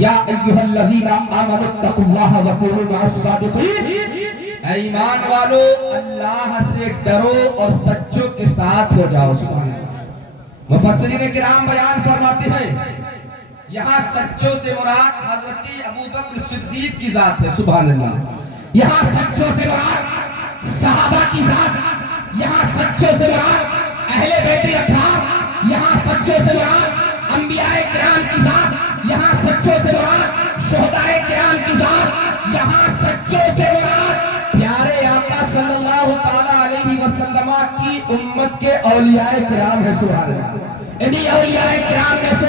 یا ایھا الذین آمنوا اتقوا اللہ وکونوا مع الصادقین، اے ایمان والو اللہ سے ڈرو اور سچوں کے ساتھ ہو جاؤ۔ سبحان اللہ۔ مفسرین کرام بیان فرماتے ہیں یہاں سچوں سے مراد حضرت ابوبکر صدیق کی ذات ہے۔ سبحان اللہ۔ یہاں سچوں سے مراد صحابہ کی ذات، یہاں سچوں سے مراد اہل بیت اطہار، یہاں سچوں سے مراد انبیاء کرام کی ذات، یہاں سچوں سے مراد شہداء کرام کی ذات، یہاں سچوں سے مراد پیارے آقا صلی اللہ تعالی علیہ وسلم کی امت کے اولیاء کرام ہیں۔ سبحان اللہ۔ انہی اولیاء کرام میں سے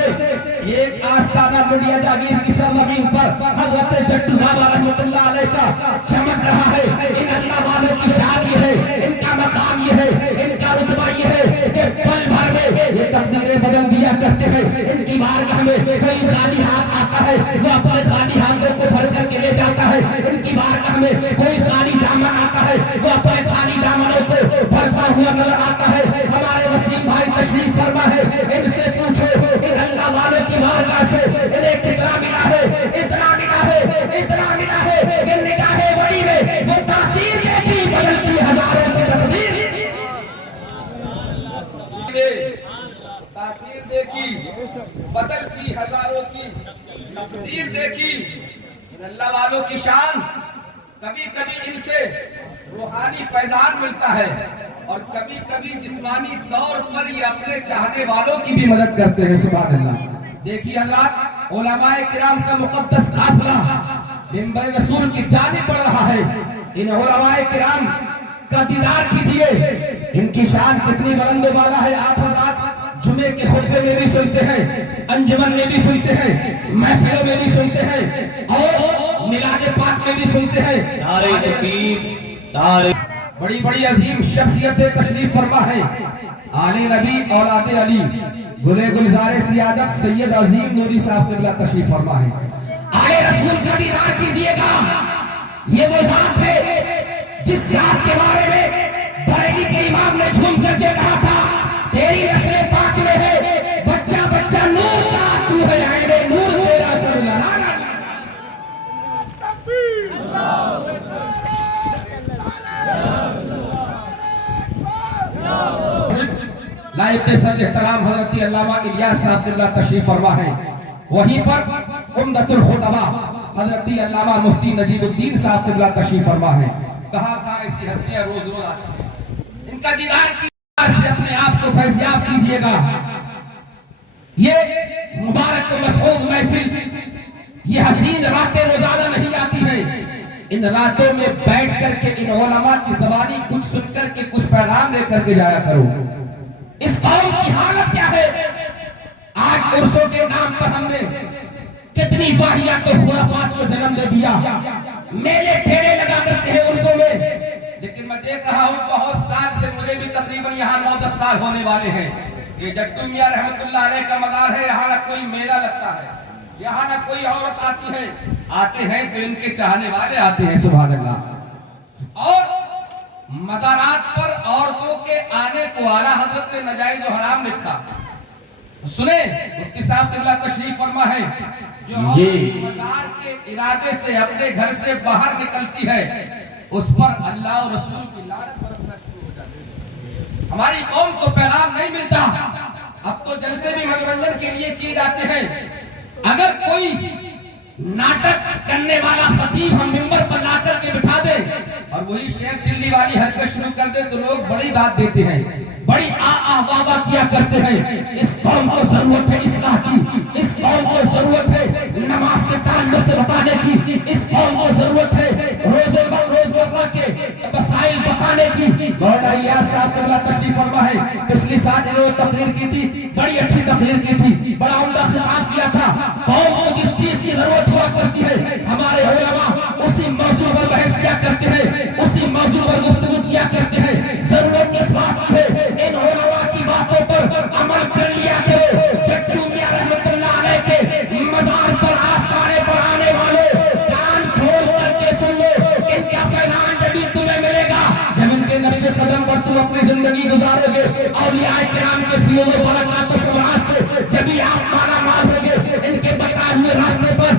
ایک آستانہ لڈیا جاگیر کی سرزمین پر حضرت جٹو بابا رحمت اللہ علیہ کا چمک رہا ہے۔ ان اللہ والوں کی شان یہ ہے، ان کا مقام یہ ہے، ان کا رتبہ یہ ہے کہ پل بھر میں یہ تقدیریں بدل دیا کرتے ہیں۔ ان کی بارگاہ میں کوئی خالی ہاتھ آتا ہے وہ اپنے خالی ہاتھوں کو بھر کر کے لے جاتا ہے، ان کی بارگاہ میں کوئی خالی دامن آتا ہے وہ اپنے خالی دامنوں کو بھرتا ہوا نظر آتا ہے۔ ہمارے وسیم بھائی تشریف فرما ہے، ان سے پوچھو ان اللہ والوں کی بارگاہ سے انہیں کتنا ملا ہے، اتنا ملا ہے، اتنا ملا ہے کہ نگاہ ولی میں وہ تاثیر دیکھی بدلتی ہزاروں کی تقدیر، تاثیر دیکھی بدلتی ہزاروں کی تقدیر دیکھی۔ ان اللہ والوں کی شان، کبھی کبھی ان سے روحانی فیضان ملتا ہے اور کبھی کبھی جسمانی طور پر یہ اپنے چاہنے والوں کی بھی مدد کرتے ہیں۔ سبحان اللہ۔ دیکھیے حضرات، علماء کرام کا مقدس قافلہ منبر رسول کی جانب بڑھ رہا ہے۔ ان علماء کرام کا دیدار کیجئے، ان کی شان کتنی بلند و بالا ہے۔ آپ حضرات جمعے کے خطبے میں بھی سنتے ہیں، انجمن میں بھی سنتے ہیں، محفلوں میں بھی سنتے ہیں اور میلاد پاک میں بھی سنتے ہیں۔ نعرہ تکبیر، نعرہ بڑی بڑی عظیم شخصیتیں تشریف فرما ہے۔ آل نبی اولاد علی گلے گلزار سیادت سید عظیم نوری صاحب قبلہ تشریف فرما ہے۔ آل رسول کا دیدار کیجئے گا، یہ وہ ذات ہے جس ذات کے بارے میں بریلی کے امام نے جھوم کر کے کہا تھا تیری نسل پاک میں ہے بچہ بچہ نور کا، تو ہے عین نور تیرا سب جہان۔ لائق صد احترام حضرت علامہ الیاس صاحب قبلہ تشریف فرما ہے۔ وہیں پر عمدۃ الخطبہ حضرت علامہ مفتی نجیب الدین صاحب قبلہ تشریف فرما ہے۔ کہاں کہاں ایسی ہستیاں روز روز آتی ہیں، ان کا دیدار کی سے اپنے آپ کو فیضیاب کیجئے گا۔ یہ مبارک مسعود محفل، یہ حسین راتیں روزانہ نہیں آتی ہیں۔ ان راتوں میں بیٹھ کر کے ان علماء کی زبانی کچھ سن کر کے کچھ پیغام لے کر کے جایا کرو۔ اس قوم کی حالت کیا ہے؟ آج عرصوں کے نام پر ہم نے کتنی واہیات و خرافات کو جنم دے دیا، میلے ٹھیلے لگا کرتے ہیں عرصوں میں، لیکن میں دیکھ رہا ہوں بہت سال سے، مجھے بھی تقریباً یہاں 9-10 سال ہونے والے ہیں، یہ جٹو میاں رحمت اللہ علیہ کا مزار ہے۔ یہاں نہ کوئی میلہ لگتا ہے، یہاں نہ کوئی عورت آتی ہے، آتے ہیں تو ان کے چاہنے والے آتے ہیں۔ سبحان اللہ۔ اور مزارات پر عورتوں کے آنے کو اعلیٰ حضرت نے ناجائز و حرام لکھا۔ سنیں مفتی صاحب قبلہ تشریف فرما ہے، جو عورت مزار کے ارادے سے اپنے گھر سے باہر نکلتی ہے اس پر اللہ اور رسول کی لعنت برسنا شروع ہو جاتی ہے۔ ہماری قوم کو پیغام نہیں ملتا، اب تو جلسے بھی منورنجن کے لیے کیے جاتے ہیں۔ اگر کوئی ناٹک کرنے والا خطیب ہم منبر پر لا کر کے بٹھا دے اور وہی شیخ چلی والی حرکت شروع کر دے تو لوگ بڑی داد دیتے ہیں، بڑی واہ واہ کیا کرتے ہیں۔ اس قوم کو ضرورت ہے اصلاح کی، اس قوم کو ضرورت ہے نماز کے تعلق سے بتانے کی، اس قوم کو ضرورت ہے روزمرہ کے مسائل بتانے کی۔ مولانا الیاس صاحب قبلہ تشریف فرما ہے، پچھلی سال انہوں نے تقریر کی تھی، بڑی اچھی تقریر کی تھی، بڑا عمدہ خطاب کیا تھا۔ قوم کو جس چیز کی ضرورت ہوا کرتی ہے ہمارے علماء اسی موضوع پر بحث کیا کرتے ہیں، اسی موضوع پر گفتگو کیا کرتے ہیں۔ ضرورت اس بات کی ہے ان علماء کی باتوں پر عمل کر لیا کرو۔ جٹو میاں رحمت اللہ علیہ کے مزار پر آستانے پر آنے والے کان کھول کر کے سن لو، ان کا فیضان جبھی تمہیں ملے گا جب ان کے نقش قدم پر تم اپنی زندگی گزارو گے، اولیاء کرام کے فیض و برکات و ثمرات سے جبھی آپ مالا مال ہو گے۔ ان کے بتائے ہوئے راستے پر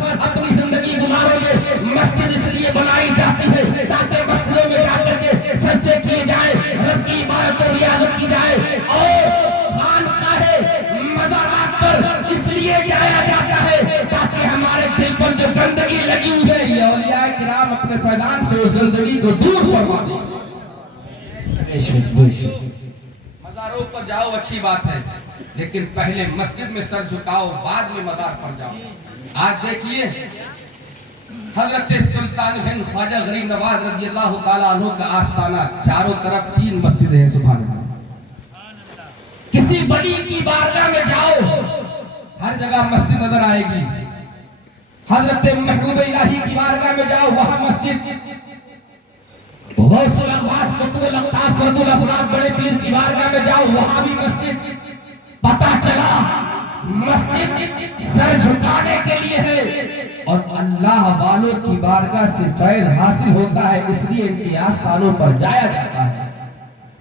گندگی لگی ہے، یہ اولیاء کرام اپنے فیضان سے اس گندگی کو دور فرما دیں۔ مزاروں پر جاؤ اچھی بات ہے، لیکن پہلے مسجد میں سر جھکاؤ، بعد میں مزار پر جاؤ۔ آج دیکھیے حضرت سلطان ہند خواجہ غریب نواز رضی اللہ تعالیٰ عنہ کا آستانہ، چاروں طرف 3 مسجدیں ہیں، سبحان اللہ۔ کسی بڑی کی بارگاہ میں جاؤ، ہر جگہ مسجد نظر آئے گی۔ حضرت محبوب الہی کی بارگاہ میں جاؤ، وہاں مسجد۔ غوث الاغواث قطب الاقطاب فرد الافراد بڑے پیر کی بارگاہ میں جاؤ، وہاں بھی مسجد۔ پتہ چلا مسجد سر جھکانے کے لیے ہے، اور اللہ والوں کی بارگاہ سے فیض حاصل ہوتا ہے، اس لیے ان کی آستانوں پر جایا جاتا ہے۔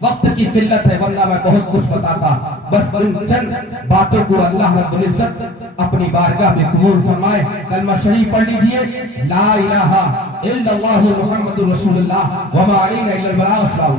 وقت کی قلت ہے، ورنہ میں بہت کچھ بتاتا، بس ان چند باتوں کو اللہ رب العزت اپنی بارگاہ میں قبول فرمائے۔ کلمہ شریف پڑھ لیجئے، لا الہ الا اللہ محمد رسول اللہ وما علینا الا البلاغ۔ السلام۔